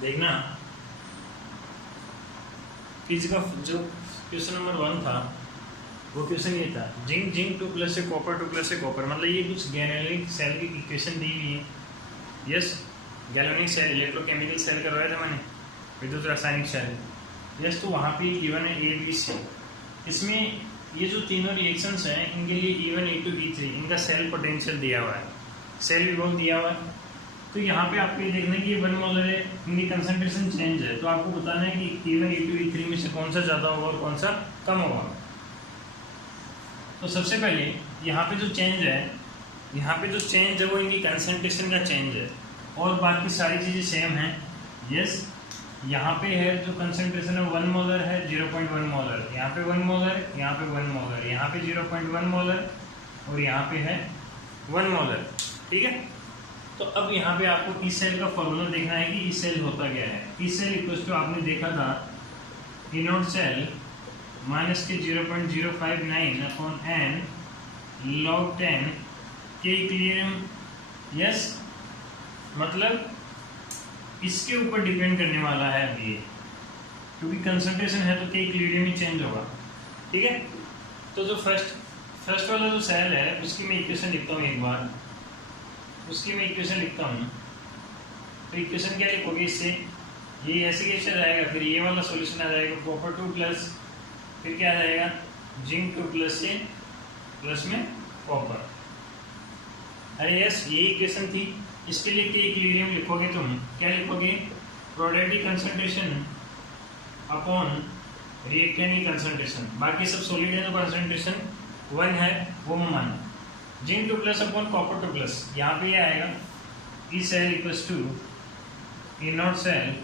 देखना इसका जो क्वेश्चन नंबर 1 था वो क्वेश्चन ये था, जिंक जिंक 2 प्लस से कॉपर 2 प्लस से कॉपर, मतलब ये कुछ गैलोनिक सेल की इक्वेशन दी हुई है। Yes, galvanic cell electrochemical cell करवाया था मैंने, विद्युत रासायनिक सेल। यस, तो वहाँ पे गिवन है ए बी सी। इसमें ये जो तीनों रिएक्शंस हैं इनके लिए E1 E2 E3 इनका सेल पोटेंशियल दिया हुआ है, सेल विभव दिया हुआ है। तो यहाँ पे आपको ये देखना है कि ये 1 मोलर है, इनकी कंसंट्रेशन चेंज है, तो आपको बताना है कि E1 E2 E3 में से कौन सा ज़्यादा होगा और कौन सा कम होगा। तो सबसे पहले यहाँ पे जो चेंज है वो इनकी कंसंट्रेशन का चेंज है, और बाकी सारी चीज़ें सेम हैं। यस, यहाँ पे है जो कंसंट्रेशन है 1 मोलर है, 0.1 मोलर, यहाँ पे 1 मोलर, यहाँ पे 1 मोलर, यहाँ पे 0.1 मोलर और यहाँ पे है 1 मोलर। ठीक है, तो अब यहाँ पे आपको ई सेल का फॉर्मूला देखना है कि ई सेल होता क्या है। ई सेल इक्वल टू आपने देखा था ई नॉट सेल माइनस के 0.059 अपॉन n log 10 के इक्विलिब्रियम। यस, मतलब इसके ऊपर डिपेंड करने वाला है अब ये, क्योंकि कंसंट्रेशन है तो के इक्विलिब्रियम ही चेंज होगा। ठीक है, तो जो फर्स्ट वाला जो सेल है उसकी मैं इक्वेशन लिखता हूँ एक बार, तो इक्वेशन क्या लिखोगे इससे, ये ऐसे कैसे आ जाएगा, फिर ये वाला सॉल्यूशन आ जाएगा कॉपर 2 प्लस, फिर क्या आ जाएगा जिंक 2 प्लस से प्लस में कॉपर। अरे यस, ये इक्वेशन थी। इसके लिए के इक्विलिब्रियम लिखोगे तुम, क्या लिखोगे, प्रोडक्ट की कंसंट्रेशन अपॉन रिएक्टेंट की कंसंट्रेशन, बाकी सब सॉलिड है तो कंसंट्रेशन 1 है वो मान, zinc 2 plus upon copper 2 plus, यहाँ पे ये आएगा E cell equals to E not cell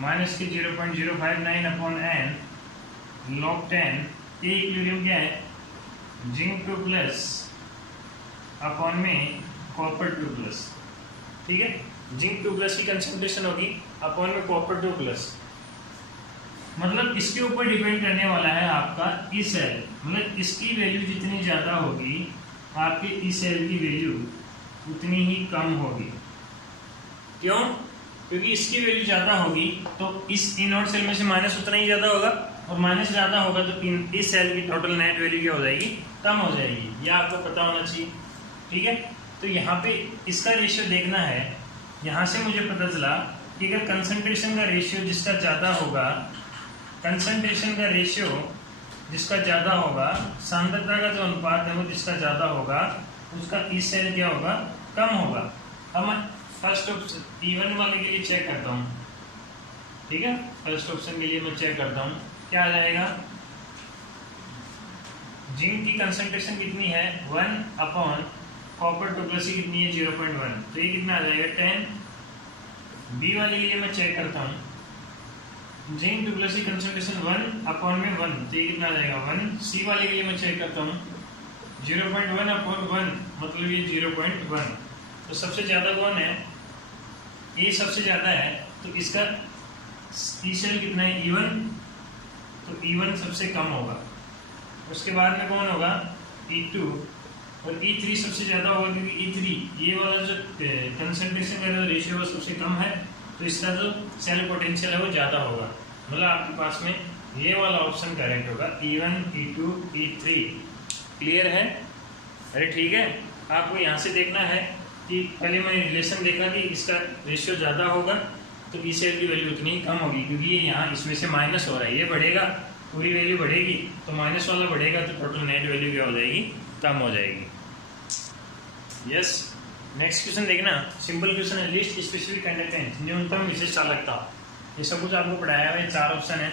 minus की 0.059 अपॉन n log 10 के इक्विलिब्रियम क्या है, जिंक 2 प्लस अपॉन में कॉपर 2 प्लस। ठीक है, जिंक 2 प्लस की कंसंट्रेशन होगी अपॉन में कॉपर 2 प्लस, मतलब इसके ऊपर डिपेंड करने वाला है आपका ई सेल, मतलब इसकी वैल्यू जितनी ज़्यादा होगी आपके ई सेल की वैल्यू उतनी ही कम होगी। क्यों? क्योंकि इसकी वैल्यू ज़्यादा होगी तो इस ई नॉट सेल में से माइनस उतना ही ज़्यादा होगा, और माइनस ज़्यादा होगा तो इस सेल की टोटल नेट वैल्यू क्या हो जाएगी, कम हो जाएगी। यह आपको पता होना चाहिए। ठीक है, तो यहाँ पे इसका रेशियो देखना है। यहाँ से मुझे पता चला कि अगर कंसंट्रेशन का रेशियो जिसका ज़्यादा होगा, कंसंट्रेशन का रेशियो जिसका ज़्यादा होगा, सांद्रता का जो अनुपात है वो जिसका ज़्यादा होगा, उसका ई सेल क्या होगा, कम होगा। अब मैं फर्स्ट ऑप्शन E1 वाले के लिए चेक करता हूँ। ठीक है, फर्स्ट ऑप्शन के लिए मैं चेक करता हूँ क्या आ जाएगा, जिंक की कंसंट्रेशन कितनी है 1 अपॉन कॉपर 2 प्लस की कितनी है 0.1, तो ये कितना आ जाएगा 10। बी वाले के लिए मैं चेक करता हूँ, जिंक 2 प्लस की कंसंट्रेशन 1 अपॉन में 1, तो ये कितना आ जाएगा 1। सी वाले के लिए मैं चेक करता हूँ 0.1 अपॉन 1, मतलब ये 0.1। तो सबसे ज़्यादा कौन है, ये सबसे ज़्यादा है, तो इसका ई सेल कितना है E1, तो E1 सबसे कम होगा। उसके बाद में कौन होगा E2, और E3 सबसे ज़्यादा होगा क्योंकि E3 ये वाला जो कंसंट्रेशन का जो रेशियो है सबसे कम है, तो इसका जो सेल पोटेंशियल है वो ज़्यादा होगा। मतलब आपके पास में ये वाला ऑप्शन करेक्ट होगा, E1 E2 E3। क्लियर है? अरे ठीक है, आपको यहाँ से देखना है कि पहले मैंने रिलेशन देखा कि इसका रेशियो ज़्यादा होगा तो ई सेल की वैल्यू उतनी ही कम होगी, क्योंकि ये यहाँ इसमें से माइनस हो रहा है, ये बढ़ेगा पूरी वैल्यू बढ़ेगी, तो माइनस वाला बढ़ेगा तो टोटल नेट वैल्यू क्या हो जाएगी, कम हो जाएगी। यस, नेक्स्ट क्वेश्चन देखना, सिंपल क्वेश्चन है, लिस्ट स्पेसिफिक कंडक्टेंस न्यूनतम विशेष चालकता। ये सब कुछ आपको पढ़ाया हुआ है, 4 ऑप्शन है।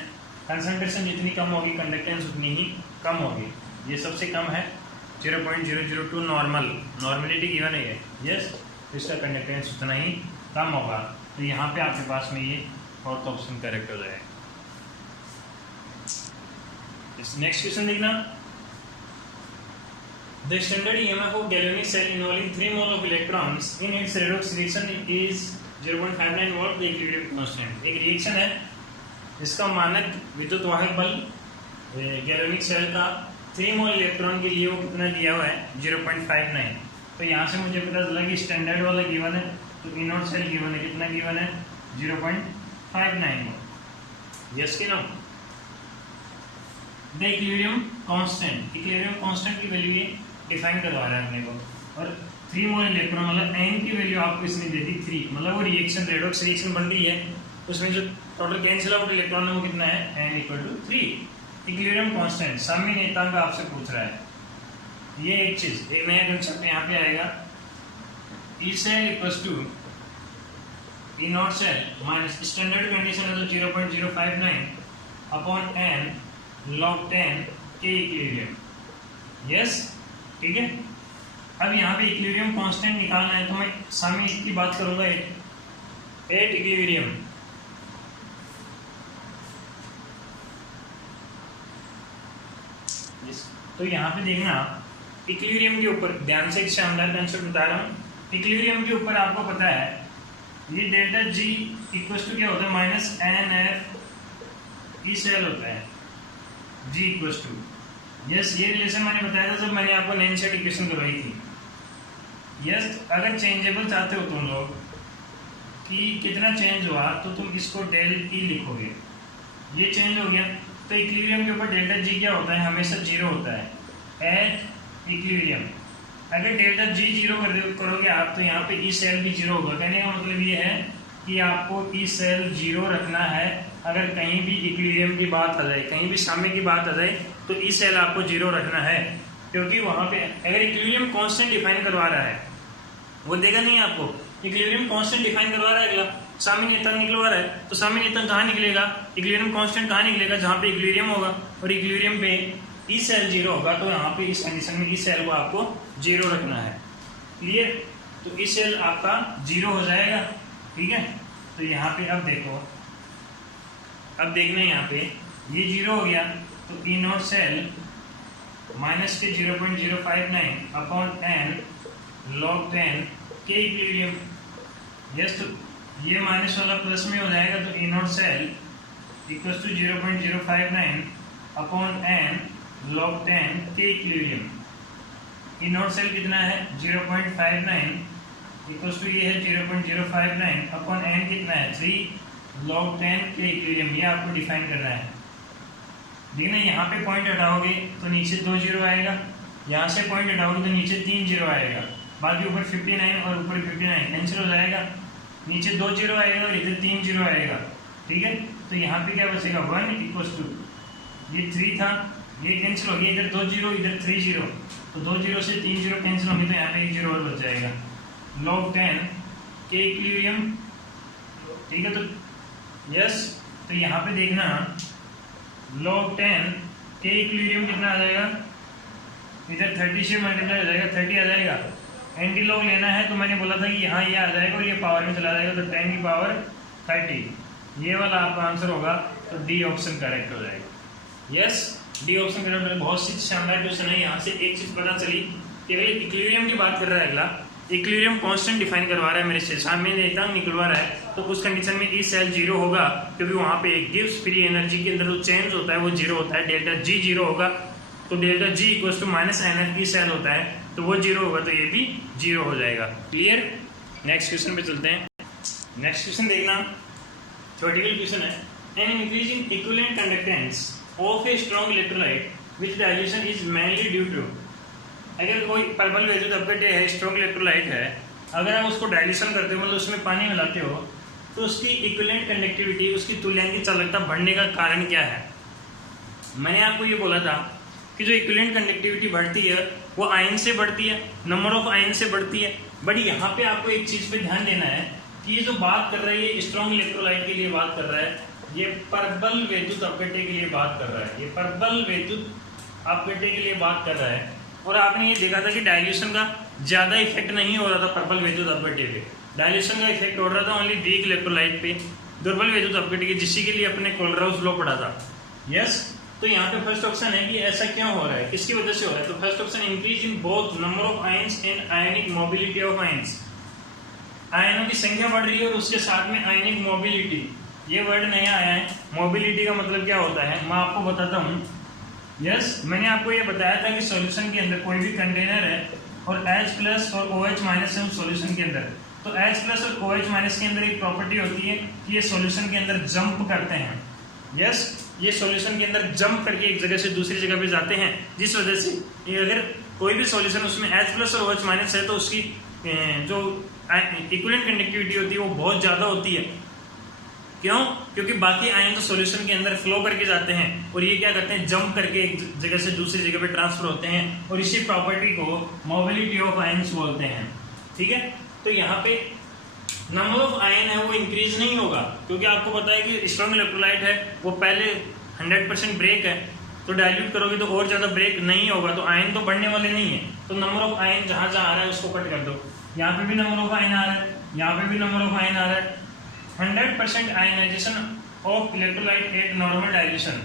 कंसंट्रेशन जितनी कम होगी कंडक्टेंस उतनी ही कम होगी। ये सबसे कम है 0.002 नॉर्मलिटी गिवन है। यस, तो इसका कंडक्टेंस उतना ही कम होगा, तो यहाँ पे आपके पास में ये फोर्थ ऑप्शन करेक्ट हो जाएगा। नेक्स्ट क्वेश्चन देखना, the standard EMF of galvanic cell involving 3 mole of electrons in its redox reaction is 0.59 volt the equilibrium constant. एक रिएक्शन है जिसका मानक विद्युत वाहक बल गैल्वेनिक सेल का 3 मोल इलेक्ट्रॉन के लिए वो कितना दिया हुआ है 0.59। तो यहाँ से मुझे पता चला कि स्टैंडर्ड वाला गिवन है, तो E0 सेल गिवन है, कितना गिवन है 0.59 हो। यस कि no? The equilibrium constant, equilibrium constant की वैल्यू ये डिफाइन करवा रहा है अपने को, और 3 मोल इलेक्ट्रॉन मतलब n की वैल्यू आपको इसने दे दी 3, मतलब वो रिएक्शन रेडॉक्स रिएक्शन बन रही है, उसमें जो टोटल कैंसिल आउट इलेक्ट्रॉन है वो कितना है, n = 3। इक्विलिब्रियम कांस्टेंट साम्य नियतांक आपसे पूछ रहा है, ये एक चीज, एक नया कंसेप्ट यहाँ पे आएगा। E cell = E not cell minus standard condition है तो 0.059 अपॉन n log 10 के इक्विलिब्रियम। यस, ठीक है। अब यहाँ पे इक्विलिब्रियम कांस्टेंट निकालना है तो मैं सामने इसकी बात करूंगा, 8 इक्विलिब्रियम। तो यहाँ पे देखना इक्विलिब्रियम के ऊपर ध्यान से, एक शानदार कंसेप्ट बता रहा हूँ। इक्विलिब्रियम के ऊपर आपको पता है ये डेल्टा G इक्वल क्या होता है, माइनस NF E सेल होता है, G इक्वल टू, यस ये रिलेशन मैंने बताया था जब मैंने आपको नैन शेड इक्वेशन करवाई थी। यस, अगर चेंजेबल चाहते हो तुम लोग कि कितना चेंज हुआ तो तुम इसको डेल E लिखोगे, ये चेंज हो गया तो इक्विलिब्रियम के ऊपर डेल्टा G क्या होता है, हमेशा 0 होता है एट इक्विलिब्रियम। अगर डेल्टा G 0 करोगे आप तो यहाँ पे E सेल भी 0 होगा। कहने का मतलब ये है कि आपको E सेल 0 रखना है। अगर कहीं भी इक्विलिब्रियम की बात आ जाए, कहीं भी साम्य की बात आ जाए तो E सेल आपको 0 रखना है, क्योंकि वहाँ पे अगर इक्विलिब्रियम कांस्टेंट डिफाइन करवा रहा है वो देगा नहीं आपको, इक्विलिब्रियम कांस्टेंट डिफाइन करवा रहा है, अगला साम्य नियतांक निकलवा रहा है तो साम्य नियतांक कहाँ निकलेगा, इक्विलिब्रियम कांस्टेंट कहाँ निकलेगा, जहाँ पे इक्विलिब्रियम होगा और इक्विलिब्रियम पे E सेल 0 होगा, तो यहाँ पे इस कंडीशन में E सेल को आपको 0 रखना है। क्लियर? तो E सेल आपका 0 हो जाएगा, ठीक है। तो यहाँ पे अब देखो, अब देखना यहाँ पे ये 0 हो गया तो E नॉट सेल माइनस के 0.059 अपॉन n log 10 के इक्विलिब्रियम। यस, तो ये माइनस वाला प्लस में हो जाएगा तो E not cell equal to 0.059 upon n log 10 के इक्विलिब्रियम। E नॉट सेल कितना है 0.59 इक्वल टू ये है 0.059 अपॉन n कितना है 3 log 10 के इक्विलिब्रियम। ये आपको डिफाइन करना है। देखना यहाँ पे पॉइंट हटाओगे तो नीचे 2 0 आएगा, यहाँ से पॉइंट हटाओगे तो नीचे 3 0 आएगा, बाकी ऊपर 59 और ऊपर 59 कैंसिल हो जाएगा, नीचे 2 0 आएगा और इधर 3 0 आएगा, ठीक है। तो यहाँ पे क्या बचेगा 1 इक्वल टू ये 3 था, ये कैंसिल हो गया, इधर 2 0 इधर 3 0, तो 2 0 से 3 0 कैंसिल होंगे तो यहाँ पे 1 0 और बच जाएगा log 10 के इक्विलिब्रियम, ठीक है। तो यस, तो यहाँ पे देखना log 10 के इक्विलिब्रियम कितना आ जाएगा, इधर 30 से मल्टीप्लाई हो जाएगा, 30 आ जाएगा। एंटी लॉग लेना है तो मैंने बोला था कि यहाँ ये आ जाएगा और ये पावर में चला जाएगा, तो 10 की पावर 30, ये वाला आपका आंसर होगा। तो डी ऑप्शन करेक्ट हो जाएगा। यस, डी ऑप्शन करेक्ट है। बहुत सी शानदार क्वेश्चन है। यहाँ से एक चीज पता चली कि भाई इक्विलिब्रियम की बात कर रहा है, अगला इक्विलिब्रियम कांस्टेंट डिफाइन करवा रहा है मेरे से, सामने नियतांक निकलवा रहा है, तो उस कंडीशन में ई सेल 0 होगा, क्योंकि वहां पे गिब्स फ्री एनर्जी के अंदर जो चेंज होता है वो 0 होता है, डेल्टा जी 0 होगा, तो delta G equal to minus NF E cell होता है, तो वो 0 होगा, तो ये भी 0 हो जाएगा। क्लियर? नेक्स्ट क्वेश्चन पे चलते हैं। नेक्स्ट क्वेश्चन देखना, थ्योरेटिकल क्वेश्चन है। An increasing equivalent conductance of a strong electrolyte which dilution is mainly due to, अगर कोई पर्पल वैल्यू तबकटे है, स्ट्रॉन्ग इलेक्ट्रोलाइट है, अगर आप उसको डाइल्यूशन करते हो, मतलब उसमें पानी मिलाते हो, तो उसकी इक्विवेलेंट कंडक्टिविटी, उसकी तुल्यांकी चालकता बढ़ने का कारण क्या है? मैंने आपको ये बोला था कि जो इक्विवेलेंट कंडक्टिविटी बढ़ती है वो आयन से बढ़ती है, नंबर ऑफ आयन से बढ़ती है। बट यहाँ पे आपको एक चीज पे ध्यान देना है कि ये जो बात कर रहा है ये स्ट्रॉन्ग इलेक्ट्रोलाइट के लिए बात कर रहा है, ये पर्पल वैद्युत अपघट्य के लिए बात कर रहा है, ये पर्पल वैद्युत अपघट्य के लिए बात कर रहा है। और आपने ये देखा था कि डाइल्यूशन का ज्यादा इफेक्ट नहीं हो रहा था पर्पल वैद्युत अपघट्य पे, डाइल्यूशन का इफेक्ट हो रहा था ओनली वीक इलेक्ट्रोलाइट पे, दुर्बल वैद्युत अपघट्य के, जिसके लिए अपने कोलराउस लॉ पढ़ा था। यस, तो यहाँ पे फर्स्ट ऑप्शन है कि ऐसा क्यों हो रहा है, किसकी वजह से हो रहा है? तो first option increase in both number of ions and ionic mobility of ions, आयनों की संख्या बढ़ रही है और उसके साथ में आयनिक मोबिलिटी, ये वर्ड नया आया है। मोबिलिटी का मतलब क्या होता है मैं आपको बताता हूँ। यस, मैंने आपको ये बताया था कि सॉल्यूशन के अंदर कोई भी कंटेनर है और H+ और OH- है उस सॉल्यूशन के अंदर, तो H+ और OH- के अंदर एक प्रॉपर्टी होती है कि ये सॉल्यूशन के अंदर जंप करते हैं। यस, ये सॉल्यूशन के अंदर जंप करके एक जगह से दूसरी जगह पे जाते हैं, जिस वजह से अगर कोई भी सॉल्यूशन उसमें H+ और OH- है तो उसकी जो इक्विवेलेंट कंडक्टिविटी होती है वो बहुत ज्यादा होती है। क्यों? क्योंकि बाकी आयन तो सॉल्यूशन के अंदर फ्लो करके जाते हैं और ये क्या करते हैं, जंप करके एक जगह से दूसरी जगह पे ट्रांसफर होते हैं और इसी प्रॉपर्टी को मोबिलिटी ऑफ आयंस बोलते हैं। ठीक है, तो यहाँ पे नंबर ऑफ आयन है वो इंक्रीज नहीं होगा, क्योंकि आपको पता है कि स्ट्रॉन्ग इलेक्ट्रोलाइट है वो पहले 100% ब्रेक है, तो डाइल्यूट करोगे तो और ज्यादा ब्रेक नहीं होगा, तो आयन तो बढ़ने वाले नहीं है। तो नंबर ऑफ आयन जहां जहां आ रहा है उसको कट कर दो। यहाँ पे भी नंबर ऑफ आयन आ रहा है, यहाँ पे भी नंबर ऑफ आयन आ रहा है। 100% ionization of electrolyte at normal dilution.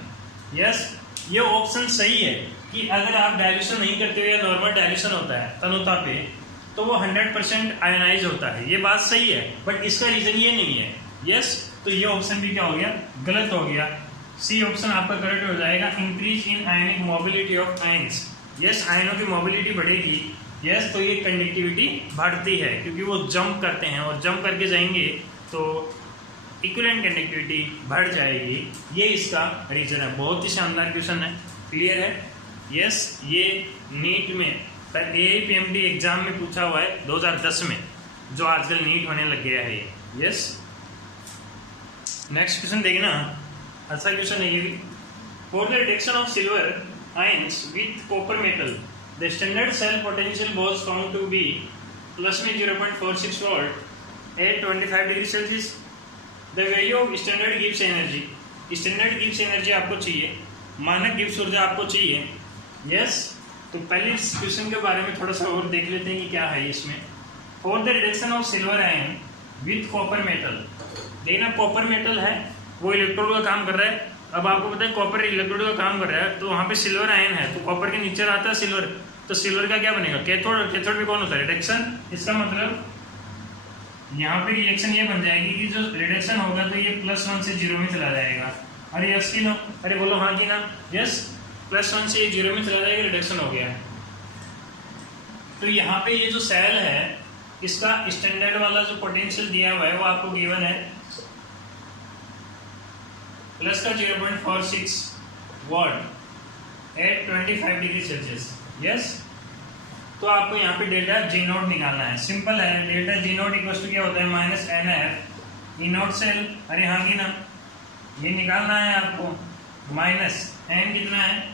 Yes, ये ऑप्शन सही है कि अगर आप डाइल्यूशन नहीं करते हो या नॉर्मल डाइल्यूशन होता है तनुता पे, तो वो 100% आयनाइज होता है। ये बात सही है, बट इसका रीजन ये नहीं है। यस, तो ये ऑप्शन भी क्या हो गया, गलत हो गया। सी ऑप्शन आपका करेक्ट हो जाएगा, increase in ionic mobility of ions. Yes, आयनों की मोबिलिटी बढ़ेगी। यस, तो ये कंडक्टिविटी बढ़ती है क्योंकि वो जंप करते हैं और जंप करके जाएंगे तो इक्विवेलेंट कंडक्टिविटी बढ़ जाएगी। ये इसका रीजन है। बहुत ही शानदार क्वेश्चन है, क्लियर है। यस, ये नीट में AIPMD एग्जाम में पूछा हुआ है 2010 में, जो आजकल नीट होने लग गया है ये। यस, नेक्स्ट क्वेश्चन देखना, अच्छा क्वेश्चन है ये भी। For the reduction of silver ions with copper metal the standard cell potential was found to be plus में 0.46 volt at 25 degree Celsius. The value of standard Gibbs energy. Standard Gibbs energy आपको चाहिए, मानक Gibbs ऊर्जा आपको चाहिए। Yes, तो पहले इस क्वेश्चन के बारे में थोड़ा सा और देख लेते हैं कि क्या है इसमें। For the reduction of silver ion with copper metal, देखना कॉपर मेटल है वो इलेक्ट्रोड का काम कर रहा है। अब आपको पता है कॉपर इलेक्ट्रोड का काम कर रहा है, तो वहां पे सिल्वर आयन है, तो कॉपर के नीचे आता है सिल्वर, तो सिल्वर का क्या बनेगा, कैथोड। कैथोड में कौन होता है, रिडक्शन। इसका मतलब यहाँ पे रिएक्शन ये बन जाएगी कि जो रिडक्शन होगा तो ये +1 से 0 में चला जाएगा। अरे यस की नो, अरे बोलो हाँ की ना। यस, +1 से 0 में चला जाएगा, रिडक्शन हो गया। तो यहाँ पे ये जो सेल है इसका स्टैंडर्ड वाला जो पोटेंशियल दिया हुआ है वो आपको गिवन है प्लस का 0.46 volt at 25 degree Celsius. Yes, तो आपको यहाँ पे डेल्टा जी नोट निकालना है। सिंपल है, delta G not equal to क्या होता है, -NF ई नोट सेल। अरे हाँ की ना, ये निकालना है आपको। माइनस n कितना है,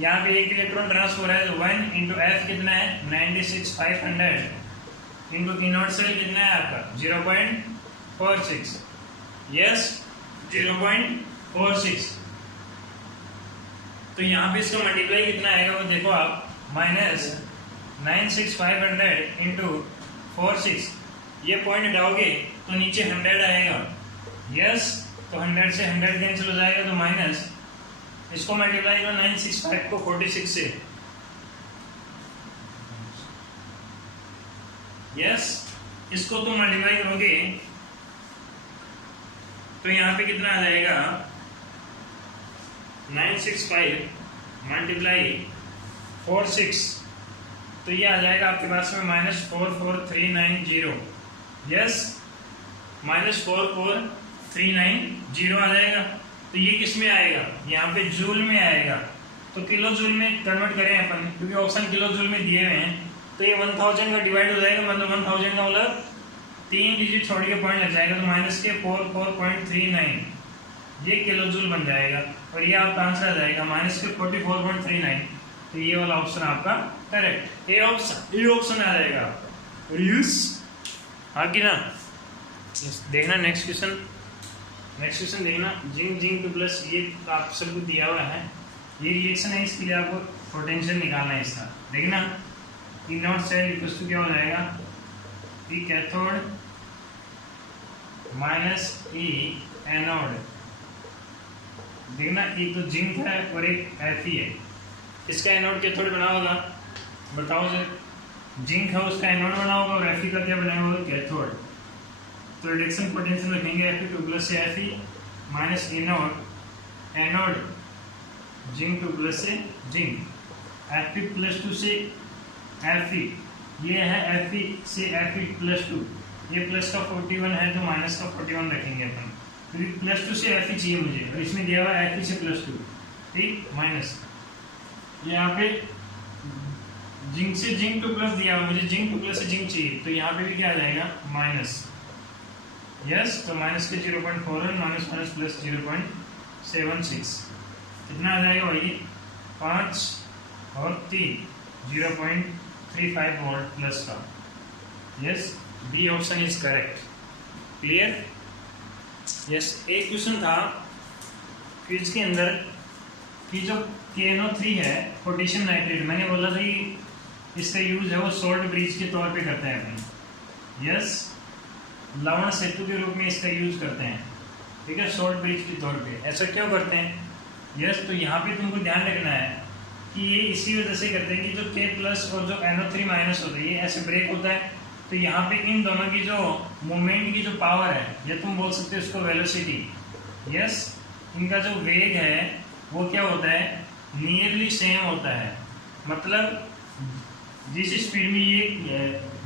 यहाँ पे एक इलेक्ट्रॉन ट्रांसफर है, तो 1 × F कितना है 96,500 इंटू ई नोट सेल कितना है आपका 0.46। यस, 0.46। तो यहाँ पे इसका मल्टीप्लाई कितना आएगा वो देखो आप, -96,500 इंटू 46। ये पॉइंट हटाओगे तो नीचे 100 आएगा। यस, तो 100 से 100 कैंसिल हो जाएगा, तो माइनस इसको मल्टीप्लाई करो 965 को 46 से। यस, इसको तो मल्टीप्लाई करोगे तो यहाँ पे कितना आ जाएगा, 965 मल्टीप्लाई 46, तो ये आ जाएगा आपके पास में -44390। यस, -44390 आ जाएगा। तो ये किस में आएगा, यहाँ पे जूल में आएगा। तो किलो जूल में कन्वर्ट करें अपन, क्योंकि ऑप्शन किलो जूल में दिए हुए हैं, तो ये 1000 का डिवाइड हो जाएगा, मतलब 1000 का मतलब 3 डिजिट छोड़ के पॉइंट लग जाएगा, तो माइनस के 44.39 ये किलो जूल बन जाएगा। और ये आपका आंसर आ जाएगा -44.39। तो ये वाला ऑप्शन आपका करेक्ट, ये ऑप्शन आ जाएगा। हाँ कि ना। देखना नेक्स्ट क्वेश्चन देखना, जिंक टू प्लस, ये आप सबको दिया हुआ है, ये रिएक्शन है, इसके लिए आपको पोटेंशियल निकालना है इसका। देखना ई नॉट सेल इक्वल टू क्या हो जाएगा, ई कैथोड माइनस ई एनोड। देखना एक तो जिंक है और एक Fe है, इसका एनोड कैथोड बना होगा, बताओ सर। जिंक है उसका एनोड बना होगा और Fe का क्या बना होगा, कैथोड। तो रिडक्शन पोटेंशियल रखेंगे Fe2+ से Fe माइनस एनोड जिंक 2+ से जिंक, Fe+2 से Fe ये है एफ ई से एफ ई +2, ये प्लस का 41 है तो माइनस का 41 रखेंगे अपन, क्योंकि +2 से एफ ई चाहिए मुझे, और इसमें दिया हुआ एफ ई से +2, ठीक, माइनस यहाँ पे जिंक से जिंक 2 प्लस दिया हुआ, मुझे जिंक 2 प्लस से जिंक चाहिए, तो यहाँ पे भी क्या आ जाएगा माइनस, यस, तो माइनस के 0.41 माइनस माइनस प्लस 0.76, कितना आ जाएगा भाई 5 और 3 0.35 वोल्ट प्लस का, yes, B option is correct, clear, yes. एक क्वेश्चन था क्विज के अंदर कि जो KNO3 है पोटेशियम नाइट्रेट, मैंने बोला था कि इसका यूज है वो सोल्ट ब्रीज के तौर पे करते हैं अपन, यस, लवण सेतु के रूप में इसका यूज करते हैं, ठीक है, सोल्ट ब्रिज के तौर पे। ऐसा क्यों करते हैं, यस, तो यहाँ पे तुमको ध्यान रखना है कि ये इसी वजह से करते हैं कि जो K प्लस और जो NO3 माइनस होता है ये ऐसे ब्रेक होता है, तो यहाँ पे इन दोनों की जो मूवमेंट की जो पावर है, या तुम बोल सकते हो इसको वेलोसिटी, यस, इनका जो वेग है वो क्या होता है, नियरली सेम होता है, मतलब जिस स्पीड में ये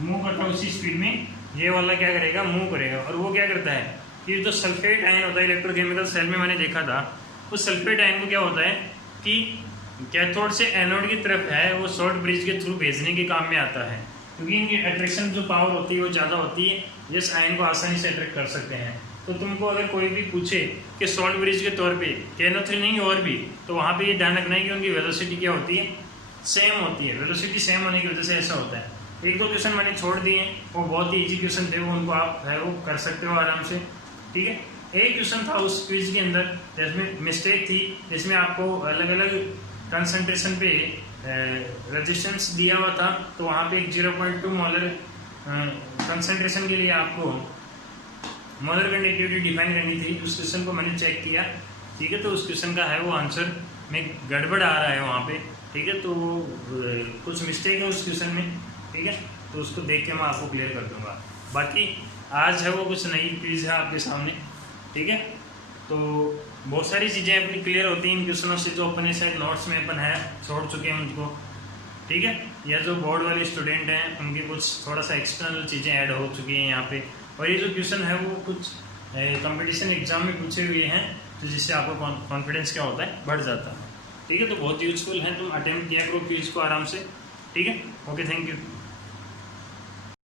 मूव करता है उसी स्पीड में ये वाला क्या करेगा, मूव करेगा। और वो क्या करता है कि जो सल्फेट आयन होता है इलेक्ट्रोकेमिकल सेल में मैंने देखा था, उस सल्फेट आयन को क्या होता है कि कैथोड से एनोड की तरफ है वो शॉर्ट ब्रिज के थ्रू भेजने के काम में आता है, क्योंकि इनकी अट्रैक्शन जो पावर होती है वो ज़्यादा होती है, जिस आयन को आसानी से अट्रैक्ट कर सकते हैं। तो तुमको अगर कोई भी पूछे कि शॉर्ट ब्रिज के तौर पे KNO3 नहीं और भी, तो वहाँ पे ये ध्यान रखना है कि उनकी वेलोसिटी क्या होती है, सेम होती है, वेलोसिटी सेम होने की वजह से ऐसा होता है। एक दो क्वेश्चन मैंने छोड़ दिए, वो बहुत ही इजी क्वेश्चन थे, वो उनको आप है वो कर सकते हो आराम से, ठीक है। एक क्वेश्चन था उस क्विज के अंदर जिसमें मिस्टेक थी, जिसमें आपको अलग अलग कंसंट्रेशन पे रेजिस्टेंस दिया हुआ था, तो वहाँ पे एक 0.2 मोलर कंसंट्रेशन के लिए आपको मोलर कंडक्टिविटी डिफाइन करनी थी। उस क्वेश्चन को मैंने चेक किया, ठीक है, तो उस क्वेश्चन का है वो आंसर में गड़बड़ आ रहा है वहाँ पे, ठीक है, तो कुछ मिस्टेक है उस क्वेश्चन में, ठीक है, तो उसको देख के मैं आपको क्लियर कर दूंगा। बाकी आज है वो कुछ नई चीज़ है आपके सामने, ठीक है, तो बहुत सारी चीज़ें अपनी क्लियर होती हैं इन क्वेश्चनों से, जो अपने शायद नोट्स में अपन है छोड़ चुके हैं उनको, ठीक है, या जो बोर्ड वाले स्टूडेंट हैं उनकी कुछ थोड़ा सा एक्सटर्नल चीज़ें ऐड हो चुकी हैं यहाँ पे, और ये जो क्वेश्चन है वो कुछ कंपटीशन एग्जाम में पूछे हुए हैं, तो जिससे आपको कॉन्फिडेंस क्या होता है, बढ़ जाता है, ठीक है, तो बहुत यूजफुल है, तुम अटेम्प्ट किया करो क्विज को आराम से, ठीक है, ओके, थैंक यू।